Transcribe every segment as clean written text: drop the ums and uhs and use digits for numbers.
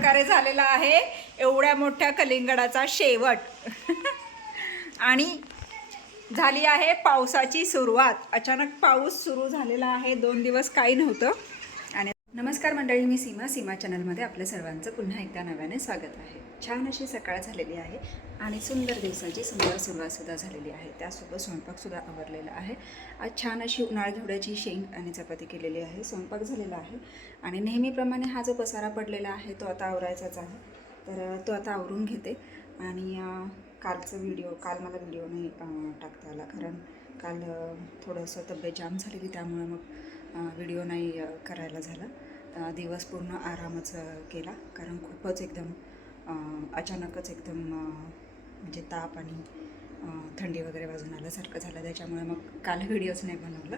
प्रकारे झालेला आहे एवढ्या मोठ्या कलिंगडाचा शेवट. आणि झाली आहे पावसाची सुरुवात. अचानक पाऊस सुरू झालेला आहे. 2 दिवस काही नव्हतं. आणि नमस्कार मंडळी, मी सीमा चॅनलमध्ये आपल्या सर्वांचं पुन्हा एकदा नव्याने स्वागत आहे. छान अशी सकाळ झालेली आहे आणि सुंदर दिवसाची सुंदर सुरुवातसुद्धा झालेली आहे. त्यासोबत स्वयंपाकसुद्धा आवरलेला आहे. आज छान अशी उन्हाळ घेवड्याची शेंग आणि चपाती केलेली आहे. स्वयंपाक झालेला आहे आणि नेहमीप्रमाणे हा जो पसारा पडलेला आहे तो आता आवरायचाच आहे. तर तो आता आवरून घेते. आणि काल मला व्हिडिओ नाही टाकता आला, कारण काल थोडंसं तब्येत जाम झालेली, त्यामुळे मग व्हिडिओ नाही करायला झाला. दिवस पूर्ण आरामच केला, कारण खूपच एकदम अचानकच एकदम म्हणजे ताप आणि थंडी वगैरे वाजून आल्यासारखं झालं. त्याच्यामुळे मग काल व्हिडिओच नाही बनवलं.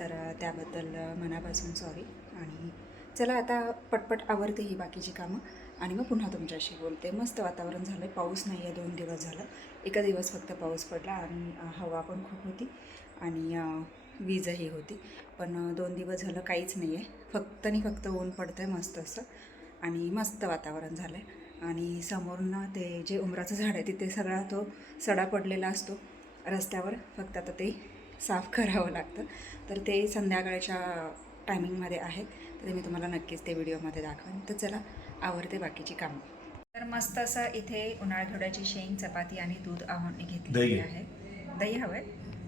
तर त्याबद्दल मनापासून सॉरी. आणि चला आता पटपट आवरते ही बाकीची कामं आणि मग पुन्हा तुमच्याशी बोलते. मस्त वातावरण झालं. पाऊस नाही आहे 2 दिवस झालं. एका दिवस फक्त पाऊस पडला आणि हवा पण खूप होती आणि वीजही होती. पण 2 दिवस झालं काहीच नाही आहे. फक्त ऊन पडतं आहे मस्त असं आणि मस्त वातावरण झालं आहे. आणि समोरनं ते जे उमराचं झाड आहे तिथे सगळा तो सडा पडलेला असतो रस्त्यावर. फक्त आता ते साफ करावं लागतं. तर ते संध्याकाळच्या टायमिंगमध्ये आहे, तर मी तुम्हाला नक्कीच ते व्हिडिओमध्ये दाखवेन. तर चला आवरते बाकीची कामं. तर मस्त असं इथे उन्हाळ घेवड्याची शेंग, चपाती आणि दूध घेतलेली आहे. दही हवं आहे?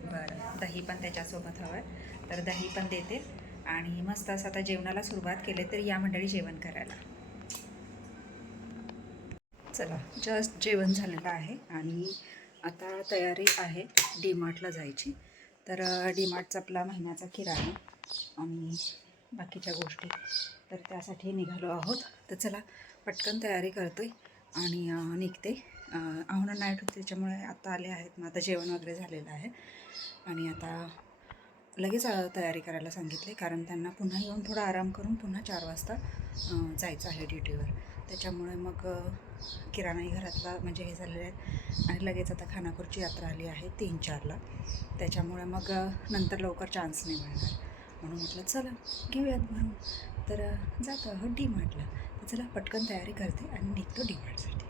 बरं, दही पण त्याच्यासोबत हवं आहे. तर दही पण देते आणि मस्त असं आता जेवणाला सुरुवात केली. तर या मंडळी जेवण करायला. चला, जस्ट जेवण झालेलं आहे आणि आता तयारी आहे डीमार्टला जायची. तर डीमार्टचा आपला महिन्याचा किराणा आणि बाकीच्या गोष्टी, तर त्यासाठी निघालो आहोत. तर चला पटकन तयारी करते आणि निघते. आव्हानं नाईट होते त्याच्यामुळे आता आले आहेत. मग आता जेवण वगैरे झालेलं आहे आणि आता लगेच तयारी करायला सांगितले, कारण त्यांना पुन्हा येऊन थोडा आराम करून पुन्हा 4 वाजता जायचं आहे ड्युटीवर. त्याच्यामुळे मग किराणाही घरातला म्हणजे हे झालेलं आहे आणि लगेच आता खानापूरची यात्रा आली आहे 3-4ला. त्याच्यामुळे मग नंतर लवकर चान्स नाही मिळणार, म्हणून म्हटलं चला घेऊयात भरून. तर जातो आहोत डीमार्टला. तर चला पटकन तयारी करते आणि निघतो डीमार्टसाठी.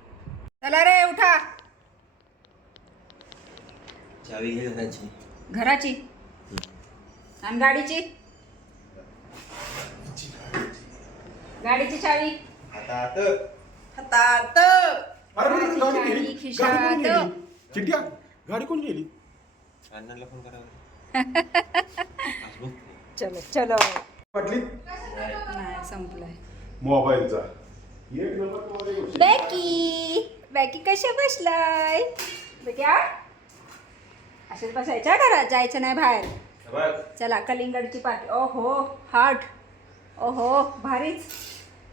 चला रे उठा. चावी घे घराची आणि गाडीची चावी हातात. चावी खिशात. चिट्ट्या गाडी कोण गेली? अण्णाला फोन करावा. चलो वाटली नाही, संपलाय. मोबाईलचा एक नंबर. बॅकी कशा बसलाय बेक्या? असेच बसायच्या घरात, जायचं नाही बाहेर. चला कलिंगडची पाटी. ओहो हार्ट, ओहो भारीच.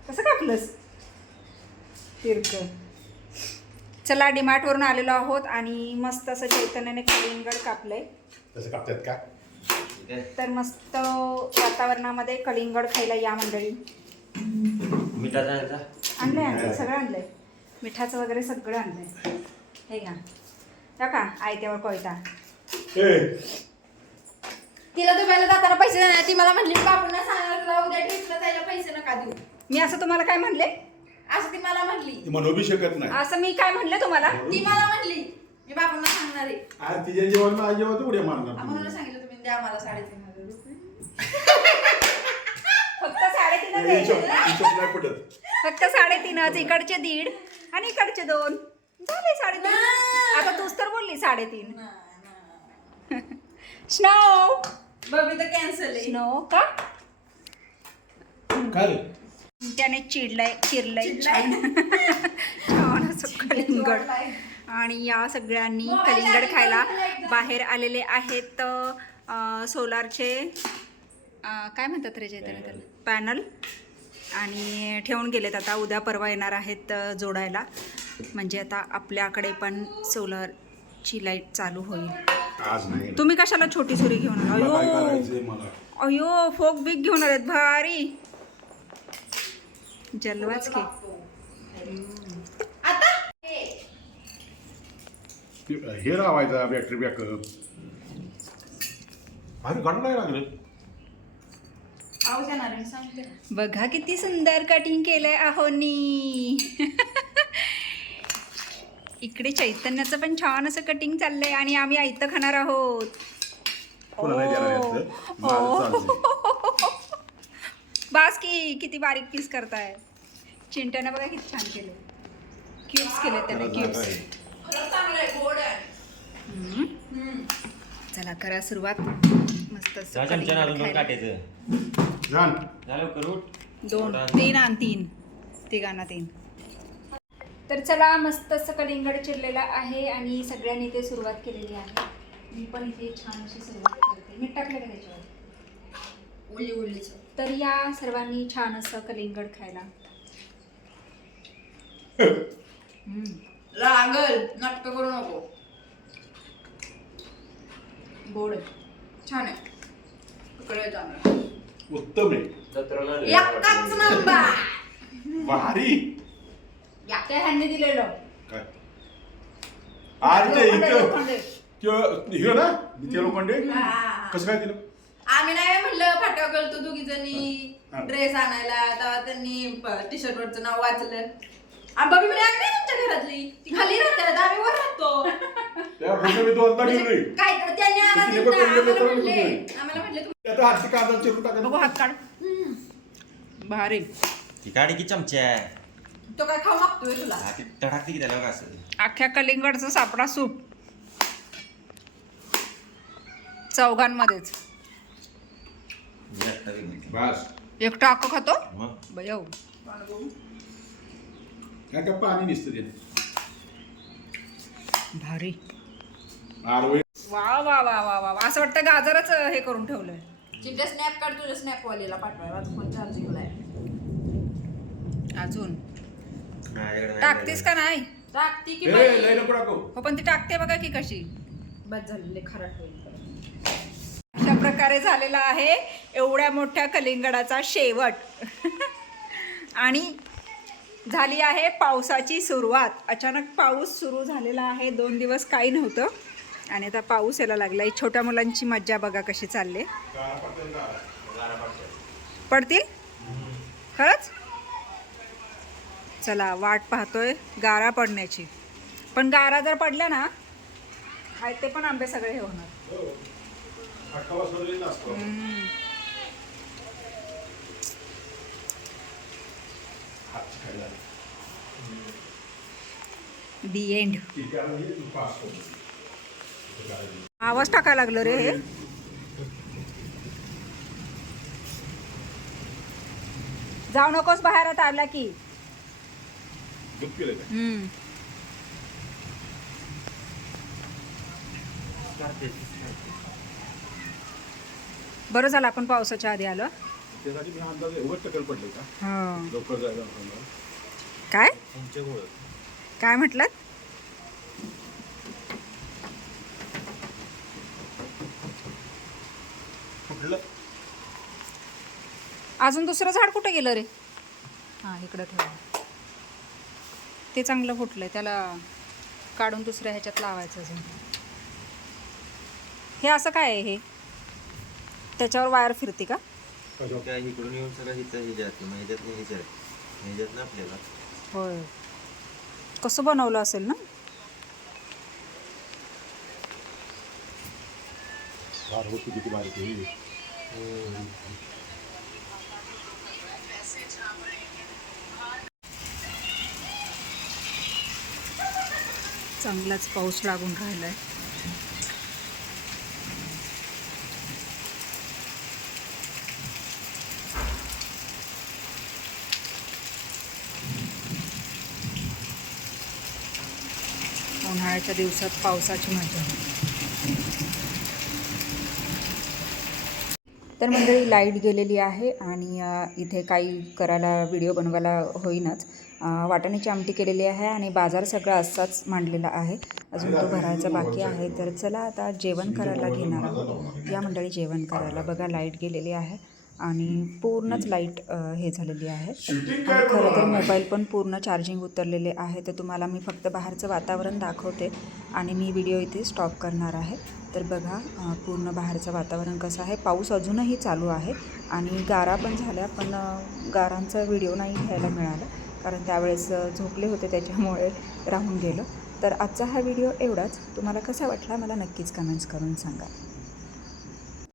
कसं कापलंस तिरकं. चला डीमार्टवरून आलेलो आहोत आणि मस्त असं चैतन्याने कलिंगड कापलंय. तसं कापतात का? तर मस्त वातावरणामध्ये कलिंगड खायला या मंडळी. मिठाचा आणलंय सगळं आणलंय. मिठाचं वगैरे सगळं आणलंय. हे घ्या का आयत्यावर कोयता. तिला दुबईला जाताना पैसे नाही, ती मला म्हणली बापूंना सांगायला तुला उद्या ट्रिपला जायला पैसे नका देऊ. मी असं तुम्हाला काय म्हणले? असं ती मला म्हणली. ती म्हणू बी शकत नाही. असं मी काय म्हणले तुम्हाला? ती मला म्हणली मी बापूंना सांगणार आहे. आज तिच्या जेवण माझ्या जेवण उड्या मारणार म्हणून सांगितलं तुम्ही द्या मला 3,500 रुपये. फक्त 3.5 नाही पटत. फक्त 3.5. इकडचे 1.5 आणि इकडचे 2 झाले 3.5. आता तूच तर बोलली 3.5. स्नो बबी तर कॅन्सल आहे. स्नो का? काय त्याने चिरलंय छान असं कलिंगड. आणि या सगळ्यांनी कलिंगड खायला बाहेर आलेले आहेत. सोलारचे काय म्हणतात रे त्याला पॅनल आणि ठेवून गेलेत. आता उद्या परवा येणार आहेत जोडायला. म्हणजे आता आपल्याकडे पण सोलारची लाईट चालू होईल. आज नाही. तुम्ही कशाला छोटी सुरी घेऊन आला? मला काय करायचंय मला? अयो फोक बिग घेऊन आलेत भारी. जलवाच के आता हे लावायचा बॅटरी बॅकअप. अरे गाडून नाही लागलं. पाऊस येणार आहे सांगते. बघा किती सुंदर कटिंग केलंय आहोनी. इकडे चैतन्याचं पण छान असं कटिंग चाललंय आणि आम्ही आयतं खाणार आहोत. कोणाला नाही देणार यातलं. माझं चाललंय. बास की किती बारीक पीस करताय. चिंट्यानं बघा किती छान केले. क्यूब्स केले त्याने क्यूब्स. खरंच चांगलं आहे, गोड आहे. चला करा सुरुवात. मस्त असं चहा चमचा कलिंगड घालून दोन खायला. जाण. काटायचं झालं करू 2 3 आणि 3 तिघांना 3. तर चला मस्त असं कलिंगड चिरलेला आहे आणि सगळ्यांनी ते सुरुवात केलेली आहे. मी पण इथे छान अशी सुरुवात करते. मीठ टाकलं का त्याच्यावर? ओली तर या सर्वांनी छान असं कलिंगड खायला. लागल नाटक करू नको. गोड छान आहे. इकडे चांगलं उत्तम आहे. एकाच नंबर. भारी. त्या ह्यांनी दिलेलं काय अरे ते इथं लोखंडे. हे ना ते लोखंडे हा. कसं काय दिलं. आम्ही नाही म्हणलं फाट्यावर गेलतो दोघी जणी हा. ड्रेस आणायला, तेव्हा त्यांनी टी शर्ट वरचं नाव वाचलं. आणि बबी म्हणे आम्ही नाही तुमच्या घरातली, ती खाली राहतात आम्ही वर राहतो. त्या फोटो मी दोनदा ठेवली. काय तर त्यांनी आम्हाला किती दिलं, लोकं आम्हाला गेले तर म्हणले म्हणले. आम्हाला म्हणले त्यात हातची कांदा चिरून टाका. बघू हात काढ. भारी. ती काढी की चमच्या तो काय खाऊ मागतोय तुला. हा, ती टाकते की त्याला बघा असं अख्ख्या कलिंगडचं सापडा सूप चौघांमध्येच. जास्त वेगळी. बस एकटा अख्खं खातो मग बयव. काय काय पाणी निसतं ते. भारी. आरवे वा वा वा वा वा. असं वाटतं गाजरच हे करून ठेवलंय. चिमट्या स्नॅप काढ, तुझ्या स्नॅप वालीला पाठवाय. माझा फोन चार्जिंगला आहे. अजून माझ्याकडे नाही टाकतेस का नाही? टाकती की ए बाई. लय नको टाकू. हो पण ती टाकते बघा की कशी. बस झालेले खराट होईल. अशा प्रकारे झालेला आहे एवढ्या मोठ्या कलिंगडाचा शेवट. आणि झाली आहे पावसाची सुरुवात. अचानक पाऊस सुरू झालेला आहे. 2 दिवस काही नव्हतं आणि आता पाऊस यायला लागला. छोट्या मुलांची मज्जा बघा कशी चालली. पडतील खरंच. चला वाट पाहतोय गारा पडण्याची. पण गारा जर पडल्या ना आहे ते पण आंबे सगळे हे होणार. अठ्ठावा सोडलेला असतो. हात खायला. दी एंड. ठिकाण हे तू पास होतो. आवाज टाकायला लागलो रे हे. जाऊ नकोस बाहेर आला की. दूध पिलं का? बरं झालं आपण पावसाच्या आधी आलो. त्यासाठी मी अंदाज एवढं टक्कल पडले का हो. लवकर जायला सांगा. काय तुमच्या गोळ काय म्हटलं? कुठलं अजून दुसरं झाड कुठे गेलं रे? हां इकडं ठेव. ते चांगलं फुटलंय. त्याला काढून दुसऱ्या ह्याच्यात लावायचं अजून. हे असं काय आहे हे? त्याच्यावर वायर फिरते का? त्या इकडून येऊन सगळं हिथं ह्याच्यात ह्याच्यात ना आपल्याला होय. कसं बनवलं असेल ना. होती किती बारीक आहे. चांगलाच पाऊस लागून राहिलाय. उन्हाळ्याच्या दिवसात पावसाची मजा. तर मंडळी लाईट गेलेली आहे आणि इथे काही करायला व्हिडिओ बनवायला होईनाच. वाटाण्याची आमटी केलेली आहे आणि बाजार सगळा असाच मांडलेला आहे. अजून तो भरायचा बाकी आहे. तर चला आता जेवण करायला घेणार आहोत. या मंडळी जेवण करायला. बघा लाईट गेलेली आहे आणि पूर्णच लाईट हे झालेली आहे. आणि खरं तर मोबाईल पण पूर्ण चार्जिंग उतरलेले आहे. तर तुम्हाला मी फक्त बाहेरचं वातावरण दाखवते आणि मी व्हिडिओ इथे स्टॉप करणार आहे. तर बघा पूर्ण बाहेरचं वातावरण कसं आहे. पाऊस अजूनही चालू आहे आणि गारा पण झाल्या, पण गारांचा व्हिडिओ नाही घ्यायला मिळाला कारण त्यावेळेस झोपले होते त्याच्यामुळे राहून गेलं. तर आजचा हा व्हिडिओ एवढाच. तुम्हाला कसा वाटला मला नक्कीच कमेंट्स करून सांगा.